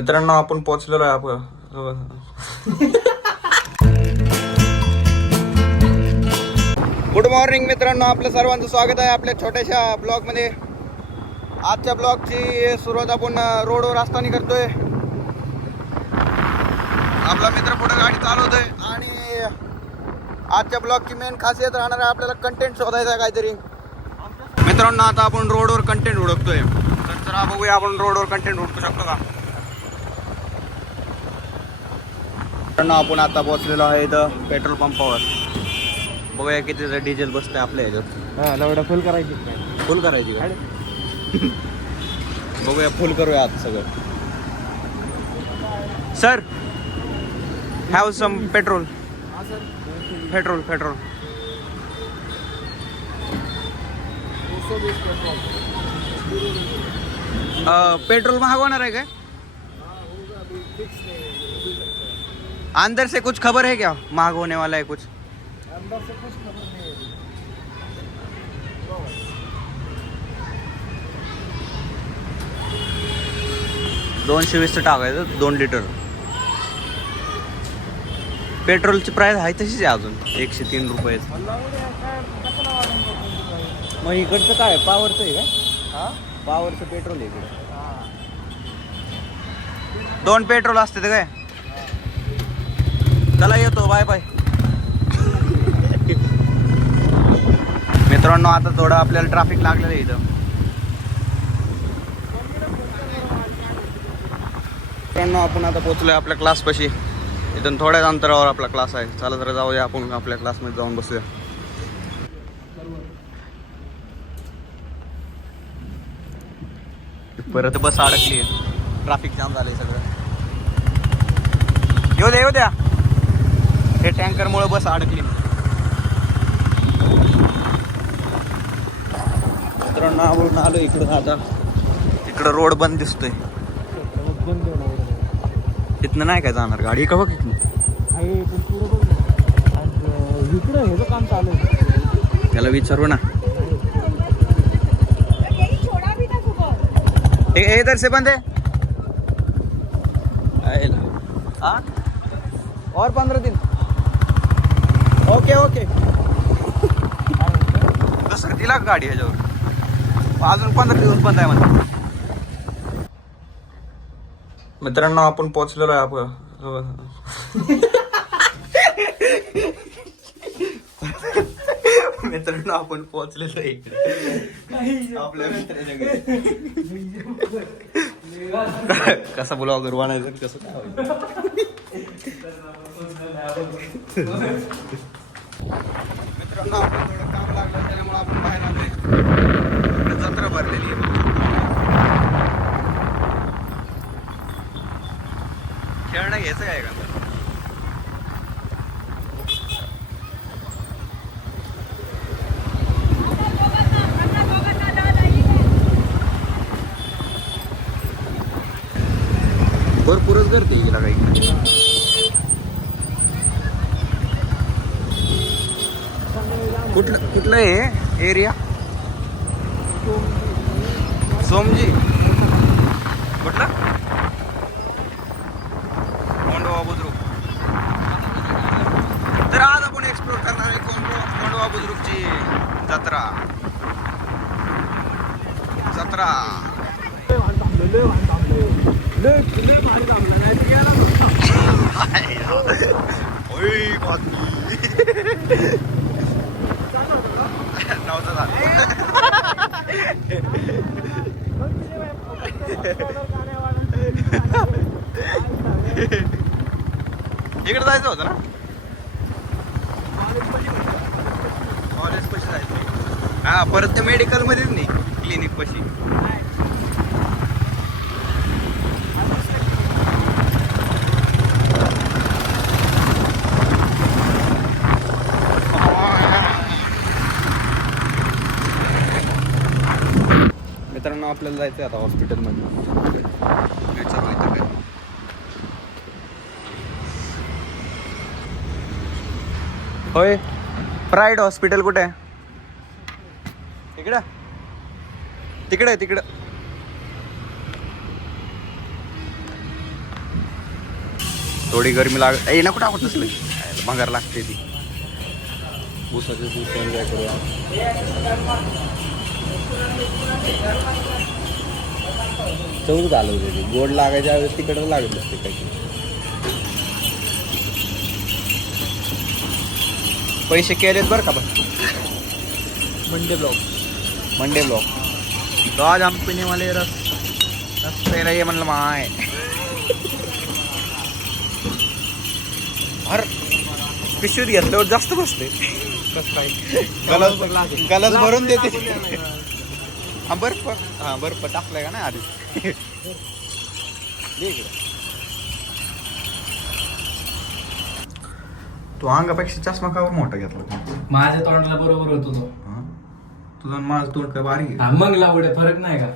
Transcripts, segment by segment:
मित्रांनो आपण पोहोचलेलो आहे आपण. गुड मॉर्निंग मित्रांनो, आपलं सर्वांचं स्वागत आहे आपल्या छोट्याशा ब्लॉग मध्ये. आजच्या ब्लॉगची सुरुवात आपण रोडवर असताना करतोय. आपला मित्र पुढे गाडी चालवतोय आणि आजच्या ब्लॉगची मेन खासियत राहणार आहे आपल्याला कंटेंट शोधायचा आहे काहीतरी. मित्रांनो आता आपण रोडवर कंटेंट हुडकतोय, तर जरा बघूया आपण रोडवर कंटेंट हुडकू शकतो का. मित्रांनो आपण आता पोहोचलेलो आहे इथं पेट्रोल पंपावर. बघूया किती डिझेल बसतंय आपल्या ह्याच्यात. लवडा फुल करायची का बघूया, फुल करूया आज सगळं. Sir have some petrol. Petrol petrol महाग होणार आहे काय? अंदर से कुछ खबर है क्या, महंग होने वाला है कुछ? अंदर से कुछ खबर नहीं है. 220 टाकायचं 2 लिटर. पेट्रोलची प्राइस आहे तशीच आहे अजून 103 रुपये. मग इकडचं काय पॉवरचं आहे का? पॉवरचं पेट्रोल आहे इकडे. 2 पेट्रोल असते काय? चला येतो, बाय बाय. मित्रांनो आता थोडं आपल्याला ट्रॅफिक लागलेलं आहे इथं. मित्रांनो आपण आता पोहोचलोय आपल्या क्लासपाशी. इथून थोड्याच अंतरावर आपला क्लास आहे. चला जरा जाऊया आपण आपल्या क्लासमध्ये जाऊन बसूया. परत बस अडकली, ट्रॅफिक जाम झालंय सगळं. येऊ द्या हे टँकर मुळे बस अडकली. मित्रांनो आपण आलो इकडं. आता इकडं रोड बंद दिसतोय. इथनं नाही काय जाणार गाडी का? बघ इकडं ह्याचं काम चालू आहे. त्याला विचारू ना. इधर से बंद है. हाँ और 15 दिन. ओके दुसरं तिला गाडी ह्याच्यावर अजून 15 दिवस बंद आहे म्हणते. मित्रांनो आपण पोहोचलेलो आहे आपण. मित्रांनो आपण पोहोचलेलो इकडे आपल्या मित्राच्या घरी. कसा ब्लॉगर बनायचं कसं काय होईल. मित्रांनो आपण थोडं काम लागलं त्यामुळे आपण बाहेर आलोय. जत्रा भरलेली आहे. खेळणं घ्यायचं काय का? भरपूरच गर्दी गेला काही. कुठलं आहे एरिया? सोमजी कुठलं? कोंडवा बुद्रुक. तर आज आपण एक्सप्लोर करणार आहे कोंडवा बुद्रुकची जत्रा. इकडे जायचं होतं ना, कॉलेज पशी जायचं. हा परत ते मेडिकल मध्येच नाही, क्लिनिक पशी. मित्रांनो आपल्याला जायचं आता हॉस्पिटलमध्ये. होय प्रायड हॉस्पिटल कुठे आहे? तिकडं थोडी गरमी लाग ए नको टाकत नसलं भंगार लागते ती ऊसाचे दिवस एन्जॉय करूया. चौक घालवते ते गोड लागायच्या वेळेस तिकडं लागत असते काही. पैसे केलेत बरं का पण मंडे ब्लॉक तो आज हम पीने वाले रस पहिला ये म्हणलं माय अर पिशवीत घेतल्यावर जास्त बसते गलस भरून देते. हा बर्फ टाकलाय का नाही आधी तो अंगापेक्षा चष्मा कावर मोठा घेतला माझ्या तोंडाला बरोबर होतो तो. तुझं माझं तोंड काय बारीक हा, मग लावडे फरक नाही का?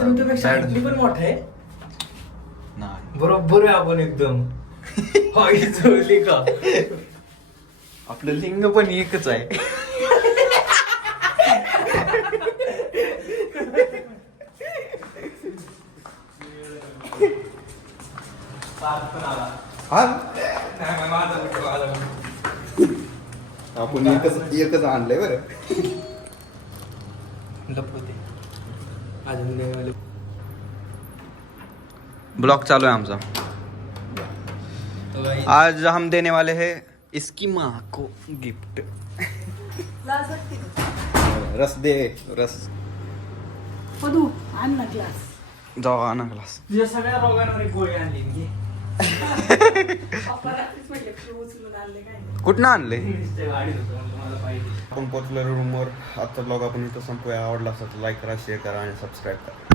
तुमच्यापेक्षा Bad. इडली पण मोठा आहे. नाही बरोबर आहे आपण एकदम. हाय, जुळली का? आपलं लिंग पण एकच आहे. आपण एकच आणलंय बरं. ब्लॉग चालू है आमचा. आज हम देने वाले हैं इसकी माँ को गिफ्ट. रस दे रस पदू आण ना ग्लास. जाऊ आणा ग्लास. तुझ्या सगळ्या रोगांवर एक गोळी आणली की. पप्पा रात्रीच म्हटले की उचलून आणले काय नाही. कुठनं आणले. गाडीत होतं, म्हणलं मला पाहिजे. आपण पोचलो रूमवर. आजचा ब्लॉग आपण इथं संपूया. आवडला असेल तर लाईक करा, शेअर करा आणि सबस्क्राईब करा.